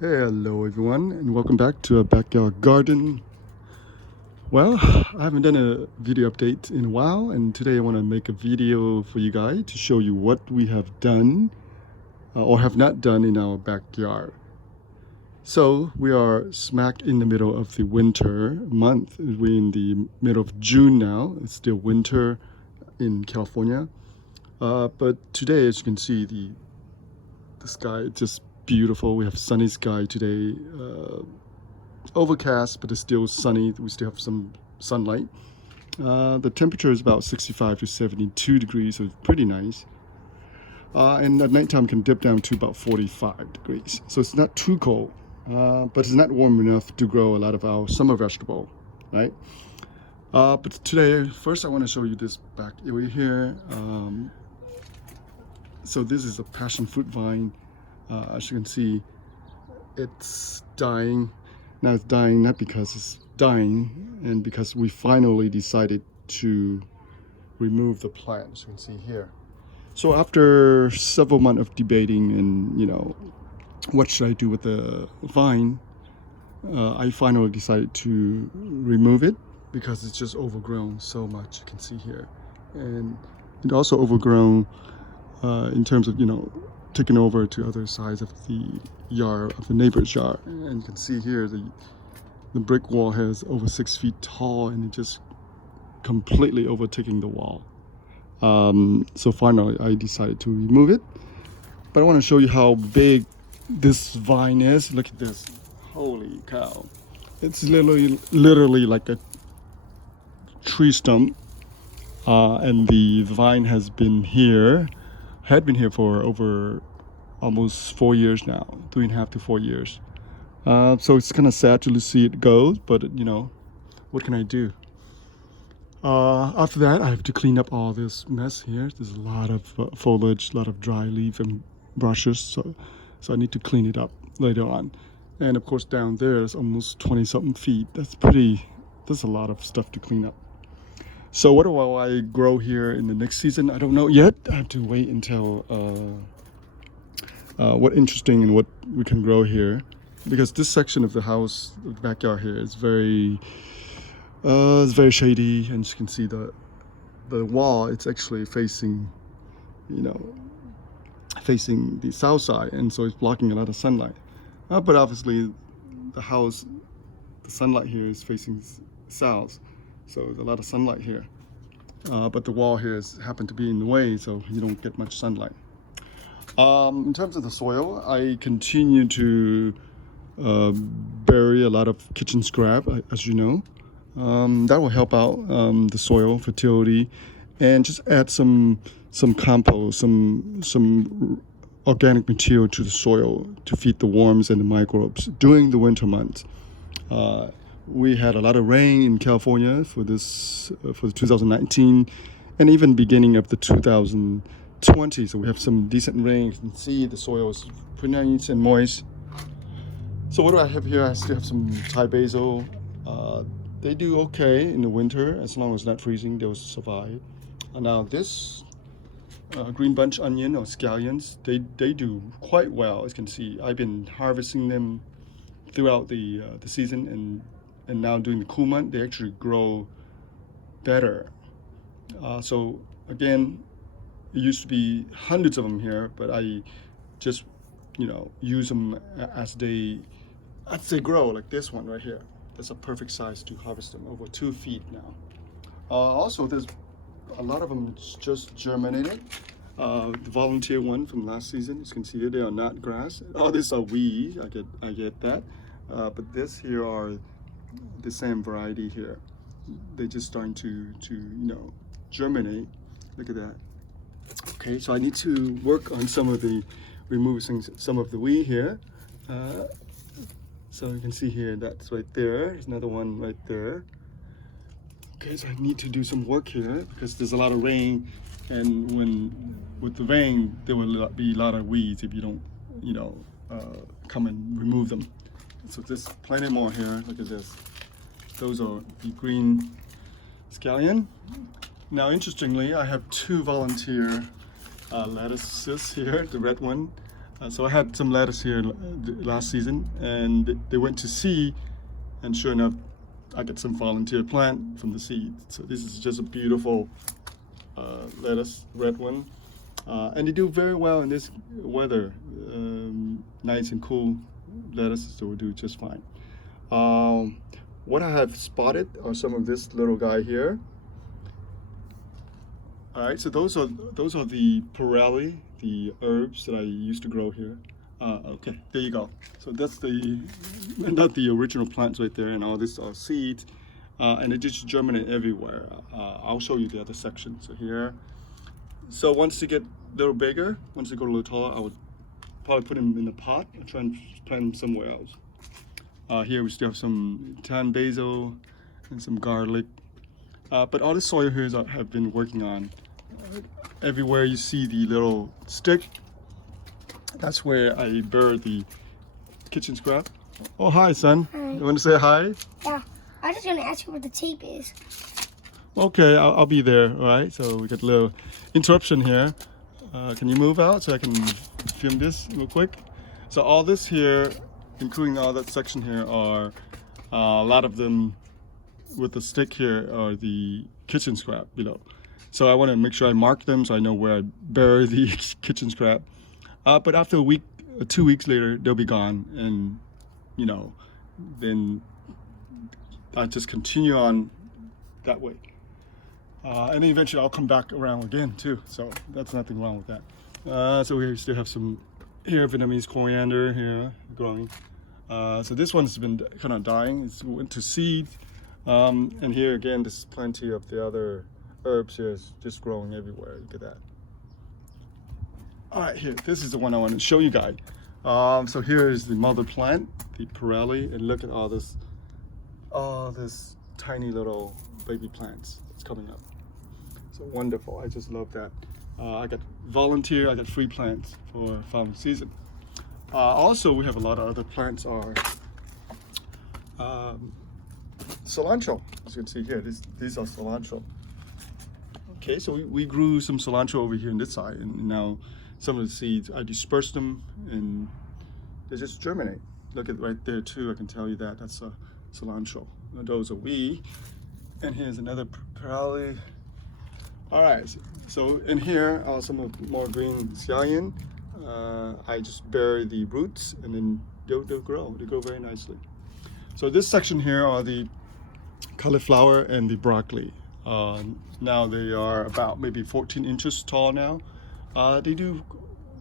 Hello everyone and welcome back to a backyard garden. Well, I haven't done a video update in a while, and today I want to make a video for you guys to show you what we have done or have not done in our backyard. So we are smack in the middle of the winter month. We're in the middle of June now. It's still winter in California. But today, as you can see, the sky is just beautiful. We have sunny sky today. Overcast, but it's still sunny. We still have some sunlight. The temperature is about 65 to 72 degrees, so it's pretty nice. And at nighttime can dip down to about 45 degrees. So it's not too cold, but it's not warm enough to grow a lot of our summer vegetable, right? But today, first I want to show you this back area here. So this is a passion fruit vine. As you can see, it's dying. Now it's dying not because it's dying, and because we finally decided to remove the plant, as you can see here. So after several months of debating and, what should I do with the vine, I finally decided to remove it because it's just overgrown so much, you can see here. And it also overgrown in terms of, taking over to other sides of the yard, of the neighbor's yard. And you can see here the brick wall has over 6 feet tall, and it just completely overtaking the wall. So finally I decided to remove it. But I want to show you how big this vine is. Look at this. Holy cow. It's literally like a tree stump. And the vine had been here for over almost 4 years now, 3.5 to 4 years. So it's kind of sad to see it go, but what can I do? After that, I have to clean up all this mess here. There's a lot of foliage, a lot of dry leaf and brushes, so I need to clean it up later on. And of course down there is almost 20-something feet. That's a lot of stuff to clean up. So what do I grow here in the next season? I don't know yet. I have to wait until what interesting and what we can grow here, because this section of the house, the backyard here, is very shady, and you can see the wall. It's actually facing the south side, and so it's blocking a lot of sunlight. But obviously the sunlight here is facing south. So there's a lot of sunlight here, but the wall here happened to be in the way, so you don't get much sunlight. In terms of the soil, I continue to bury a lot of kitchen scrap, as you know. That will help out the soil fertility, and just add some compost, some organic material to the soil to feed the worms and the microbes during the winter months. We had a lot of rain in California for the 2019, and even beginning of the 2020. So we have some decent rain. You can see the soil is pretty nice and moist. So what do I have here? I still have some Thai basil. They do okay in the winter as long as it's not freezing. They'll survive. Now this green bunch onion or scallions, they do quite well. As you can see, I've been harvesting them throughout the season, and now during the cool month, they actually grow better. So again, it used to be hundreds of them here, but I just, use them as they grow, like this one right here. That's a perfect size to harvest them, over 2 feet now. Also, there's a lot of them just germinated. The volunteer one from last season, as you can see here, they are not grass. Oh, these are weeds. I get that. But this here are the same variety here. They're just starting to germinate. Look at that. Okay, so I need to work on removing some of the weed here. So you can see here, that's right there. There's another one right there. Okay, so I need to do some work here because there's a lot of rain, and with the rain, there will be a lot of weeds if you don't, come and remove them. So there's plenty more here. Look at this. Those are the green scallion. Now, interestingly, I have 2 volunteer lettuces here. The red one, So I had some lettuce here last season, and they went to seed, and sure enough, I get some volunteer plant from the seed. So this is just a beautiful lettuce, red one, and they do very well in this weather. Nice and cool lettuce, so will do just fine. What I have spotted are some of this little guy here. All right, so those are the Pirelli, the herbs that I used to grow here. Okay, there you go. So that's not the original plants right there, and all this are seeds, and it just germinate everywhere. I'll show you the other section. So here, so once they get a little bigger, once they go a little taller, I would probably put them in a pot and try and plant them somewhere else. Here we still have some tan basil and some garlic. But all the soil here I've been working on. Everywhere you see the little stick, that's where I buried the kitchen scrap. Oh, hi, son. Hi. You want to say hi? Yeah, I was just gonna ask you what the tape is. Okay, I'll be there. All right. So we got a little interruption here. Can you move out so I can film this real quick? So all this here, including all that section here, are a lot of them with the stick here are the kitchen scrap below. So I want to make sure I mark them so I know where I bury the kitchen scrap. But after a week, 2 weeks later, they'll be gone, and then I just continue on that way. And then eventually I'll come back around again too. So that's nothing wrong with that. So we still have some here Vietnamese coriander here growing. So this one's been kind of dying. It's went to seed. And here again, there's plenty of the other herbs here, is just growing everywhere. Look at that. All right, here, this is the one I want to show you guys. So here is the mother plant, the Pirelli, and look at all this tiny little baby plants that's coming up. So wonderful. I just love that. I got volunteer, I got free plants for farming season. Also, we have a lot of other plants are cilantro. As you can see here, these are cilantro. Okay, so we grew some cilantro over here on this side, and now some of the seeds, I dispersed them and they just germinate. Look at right there too, I can tell you that, that's a cilantro. Those are we. And here's another Pirelli. All right, so in here are some of more green scallion. I just bury the roots and then they'll grow. They grow very nicely. So this section here are the cauliflower and the broccoli. Now they are about maybe 14 inches tall now. They do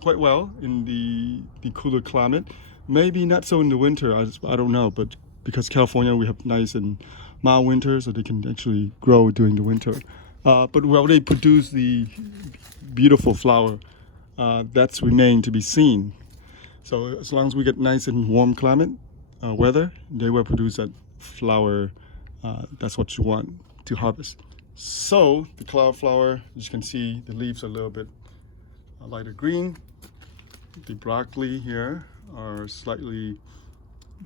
quite well in the cooler climate. Maybe not so in the winter, I don't know, but because California we have nice and mild winters, so they can actually grow during the winter. But while they produce the beautiful flower, that's remain to be seen. So as long as we get nice and warm climate, weather, they will produce that flower. That's what you want to harvest. So the cauliflower, as you can see, the leaves are a little bit lighter green. The broccoli here are slightly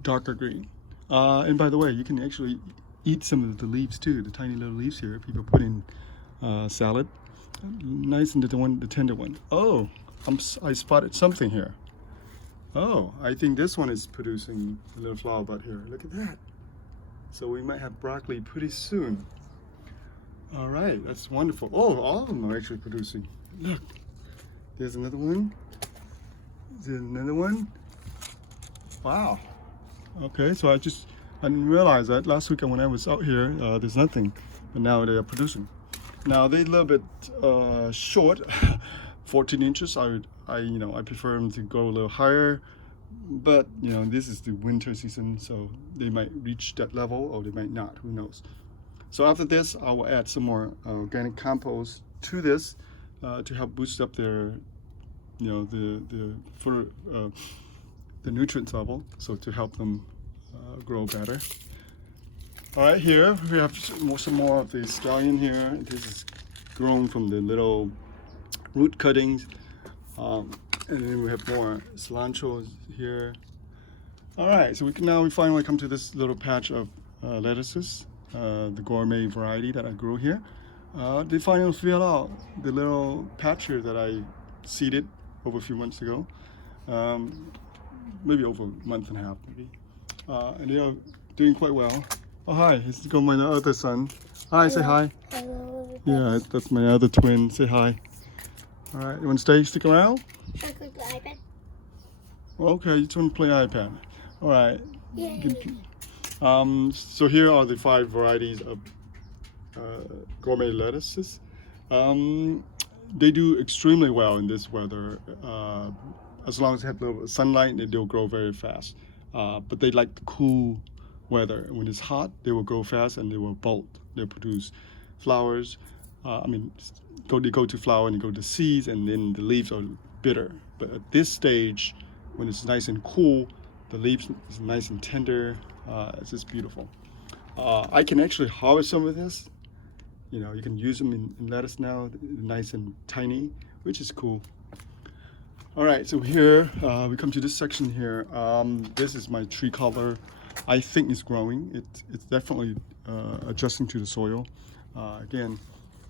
darker green. And by the way, you can actually eat some of the leaves too, the tiny little leaves here. People put in salad. Nice and the tender one. Oh, I spotted something here. Oh, I think this one is producing a little flower bud here. Look at that. So we might have broccoli pretty soon. All right, that's wonderful. Oh, all of them are actually producing. Look, there's another one. There's another one. Wow. Okay, so I didn't realize that last week when I was out here, there's nothing, but now they are producing. Now they're a little bit short, 14 inches. I prefer them to go a little higher, but this is the winter season, so they might reach that level or they might not. Who knows? So after this, I will add some more organic compost to this to help boost up their, the nutrient level, so to help them grow better. All right, here we have some more of the scallion here. This is grown from the little root cuttings, and then we have more cilantro here. All right, so we finally come to this little patch of lettuces, the gourmet variety that I grew here. They finally fill out the little patch here that I seeded over a few months ago. maybe over a month and a half, maybe. And they are doing quite well. Oh, hi, here's got my other son. Hi, say hi. Hello. Yeah, that's my other twin. Say hi. All right, you want to stick around? Should I click the iPad? Okay, you just want to play iPad. All right. Yay. So here are the 5 varieties of gourmet lettuces. They do extremely well in this weather. As long as they have a little sunlight, they'll grow very fast. But they like the cool weather. When it's hot, they will grow fast and they will bolt. They'll produce flowers. They go to flower and they go to seeds, and then the leaves are bitter. But at this stage, when it's nice and cool, the leaves is nice and tender. It's just beautiful. I can actually harvest some of this. You know, you can use them in lettuce now, nice and tiny, which is cool. All right, so here we come to this section here. This is my tree color. I think it's growing. It's definitely adjusting to the soil. Again,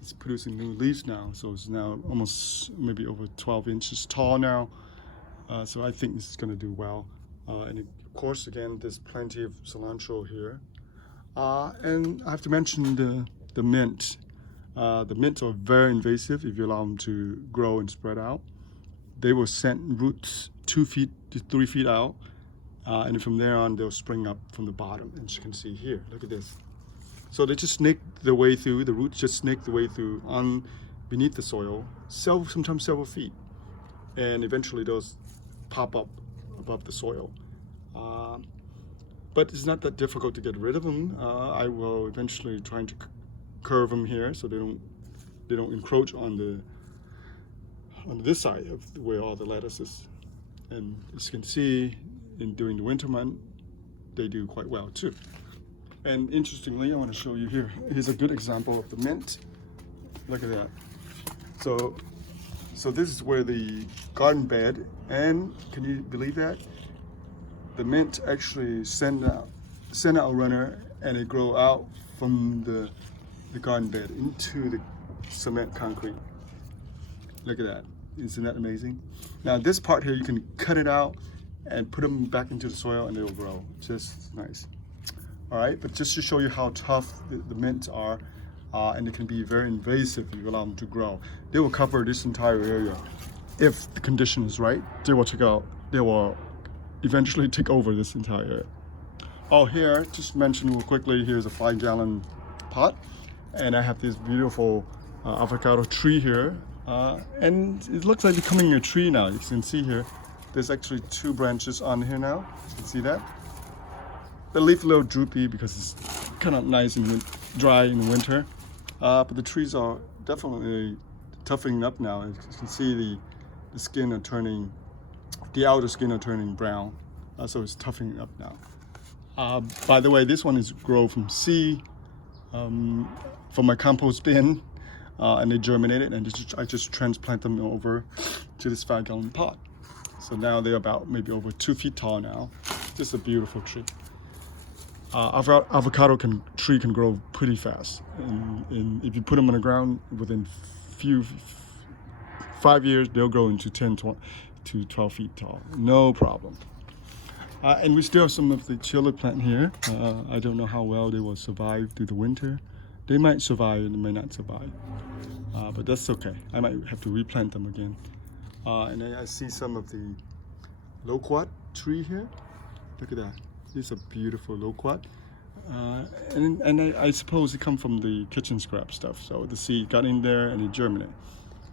it's producing new leaves now, so it's now almost maybe over 12 inches tall now. So I think this is going to do well. And of course, again, there's plenty of cilantro here. And I have to mention the mint. The mints are very invasive if you allow them to grow and spread out. They will send roots 2 feet to 3 feet out, and from there on they'll spring up from the bottom. And as you can see here, look at this. So they just snake the way through, the roots just snake the way through on beneath the soil, sometimes several feet, and eventually those pop up above the soil. But it's not that difficult to get rid of them. I will eventually try to curve them here so they don't encroach on this side of where all the lettuce is. And as you can see, during the winter month, they do quite well too. And interestingly, I want to show you here. Here's a good example of the mint. Look at that. So this is where the garden bed, and can you believe that? The mint actually send out a runner, and it grow out from the garden bed into the cement concrete. Look at that. Isn't that amazing? Now this part here, you can cut it out and put them back into the soil and they will grow. Just nice. All right, but just to show you how tough the mints are, and it can be very invasive if you allow them to grow. They will cover this entire area. If the condition is right, they will eventually take over this entire area. Oh, here, just mention real quickly, here's a 5-gallon pot, and I have this beautiful avocado tree here, and it looks like becoming a tree now. You can see here, there's actually 2 branches on here now. You can see that. The leaf a little droopy because it's kind of nice and dry in the winter, but the trees are definitely toughening up now. As you can see, the skin are turning, the outer skin are turning brown, so it's toughening up now. By the way, this one is grown from seed from my compost bin, and they germinated, and I just transplant them over to this 5-gallon pot. So now they're about maybe over 2 feet tall now. Just a beautiful tree. Avocado tree can grow pretty fast, and if you put them on the ground, within 5 years they'll grow into 10 to 12 feet tall, no problem. And we still have some of the chili plant here. I don't know how well they will survive through the winter. They might survive and they may not survive, but that's okay. I might have to replant them again. And then I see some of the loquat tree here. Look at that. It's a beautiful loquat. And I suppose it comes from the kitchen scrap stuff. So the seed got in there and it germinated.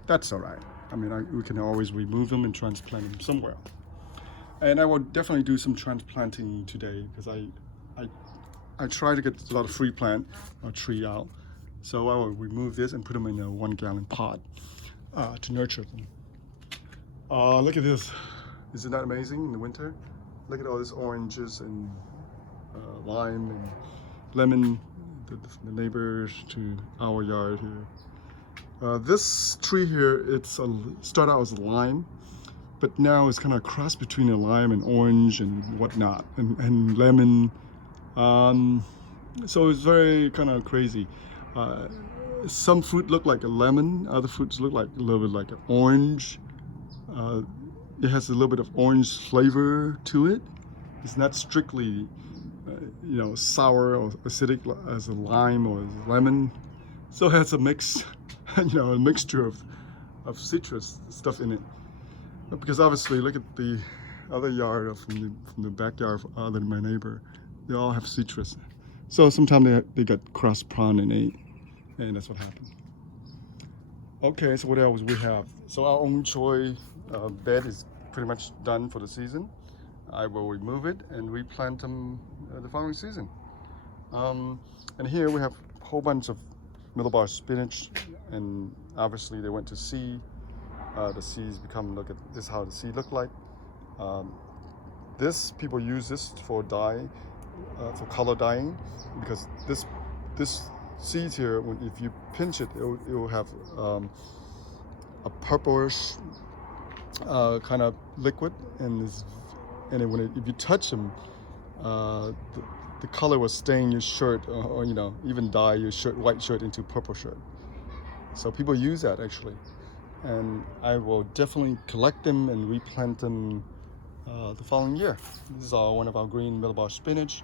That's all right. I mean, we can always remove them and transplant them somewhere. And I will definitely do some transplanting today because I try to get a lot of free plant or tree out. So I will remove this and put them in a 1-gallon pot to nurture them. Look at this. Isn't that amazing in the winter? Look at all these oranges and lime and lemon, the neighbors to our yard here. This tree here, started out as a lime, but now it's kind of a cross between a lime and orange and whatnot, and lemon. So it's very kind of crazy. Some fruit look like a lemon, other fruits look like a little bit like an orange. it has a little bit of orange flavor to it. It's not strictly, sour or acidic as a lime or as a lemon. So it has a mix, a mixture of citrus stuff in it. But because obviously, look at the other yard from the backyard of my neighbor. They all have citrus. So sometimes they got cross-pollinated, and that's what happened. Okay, so what else we have? So our own choy bed is pretty much done for the season. I will remove it and replant them the following season. And here we have a whole bunch of middlebar spinach, and obviously they went to seed. The seeds become, look at this is how the seed look like. This people use this for dye, for color dyeing, because this seeds here, if you pinch it, it will have a purplish kind of liquid, and if you touch them, the color will stain your shirt, or even dye your white shirt into purple shirt. So people use that actually, and I will definitely collect them and replant them the following year. This is one of our green middlebar spinach,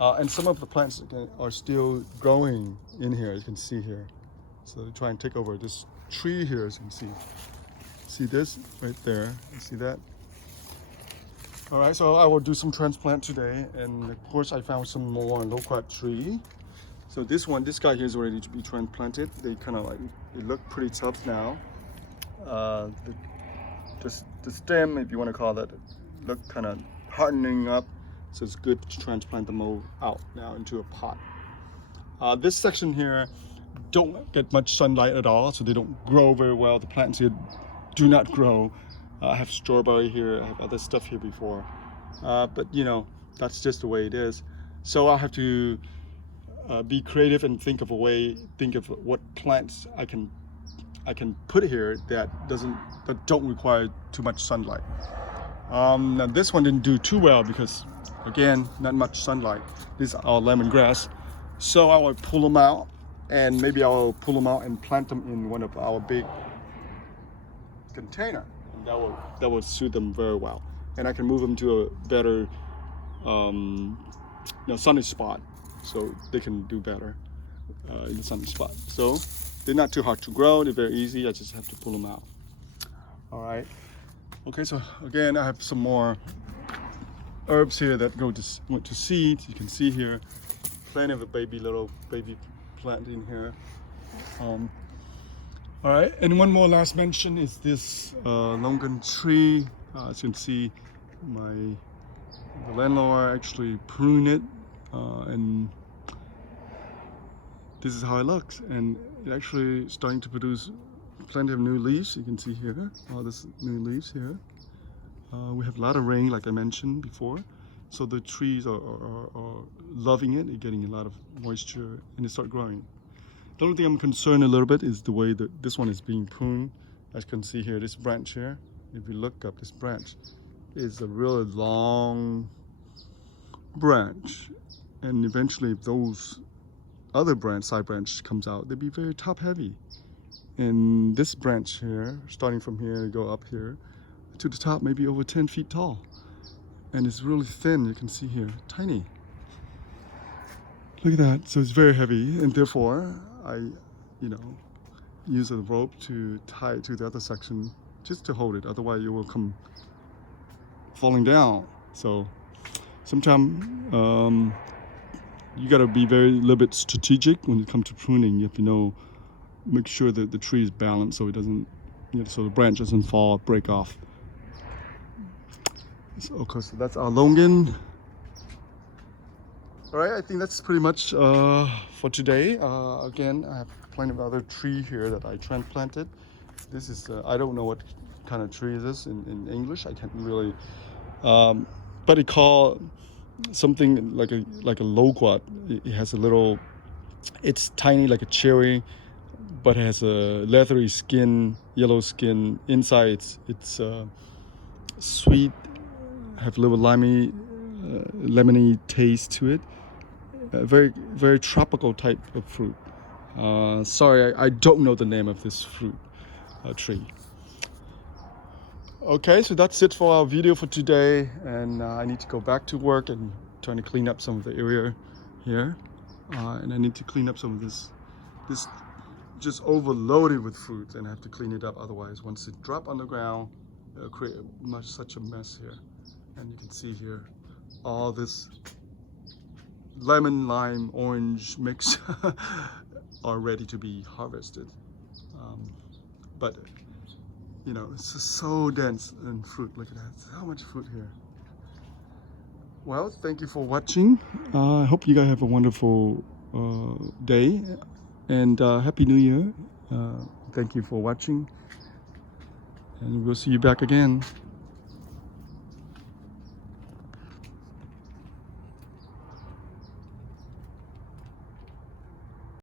and some of the plants are still growing in here. You can see here. So they try and take over this tree here, as you can see. See this right there? You see that? All right, so I will do some transplant today, and of course I found some more loquat tree. So this guy here is ready to be transplanted. They kind of they look pretty tough now. The stem, if you want to call that, look kind of hardening up. So it's good to transplant them all out now into a pot. This section here don't get much sunlight at all, so they don't grow very well. The plants here do not grow. I have strawberry here, I have other stuff here before, but that's just the way it is. So I'll have to be creative and think of what plants I can put here that don't require too much sunlight. Now this one didn't do too well because, again, not much sunlight. These are lemongrass, so I will pull them out, and maybe I will pull them out and plant them in one of our big container. That will suit them very well, and I can move them to a better sunny spot, so they can do better in the sunny spot. So they're not too hard to grow, they're very easy. I just have to pull them out. All right, okay, so again I have some more herbs here that went to seed. You can see here plenty of little baby plant in here. All right, and one more last mention is this longan tree. As you can see, the landlord actually pruned it, and this is how it looks. And it actually starting to produce plenty of new leaves. You can see here, all this new leaves here. We have a lot of rain, like I mentioned before, so the trees are loving it. They're getting a lot of moisture, and they start growing. The only thing I'm concerned a little bit is the way that this one is being pruned. As you can see here, this branch here, if you look up, this branch is a really long branch, and eventually if those other side branch comes out, they'll be very top heavy. And this branch here, starting from here, go up here to the top, maybe over 10 feet tall, and it's really thin. You can see here, tiny. Look at that. So it's very heavy, and therefore I use a rope to tie it to the other section just to hold it. Otherwise, it will come falling down. So sometimes you got to be a little bit strategic when it comes to pruning. You have to make sure that the tree is balanced, so it doesn't, so the branch doesn't fall, break off. So, okay, so that's our longan. All right, I think that's pretty much for today. Again, I have plenty of other tree here that I transplanted. This is, I don't know what kind of tree is this in English. I can't really, but it called something like a loquat. It has a little, it's tiny like a cherry, but it has a leathery skin, yellow skin. Inside it's sweet, have a little lemony taste to it. Very, very tropical type of fruit. Sorry, I don't know the name of this fruit tree. Okay, so that's it for our video for today, and I need to go back to work and trying to clean up some of the area here, and I need to clean up some of this just overloaded with fruit, and I have to clean it up, otherwise once it drop on the ground it'll create such a mess here. And you can see here all this lemon, lime, orange mix are ready to be harvested, but you know, it's just so dense in fruit. Look at that, so much fruit here. Well, thank you for watching. I hope you guys have a wonderful day, and Happy New Year. Thank you for watching, and we'll see you back again.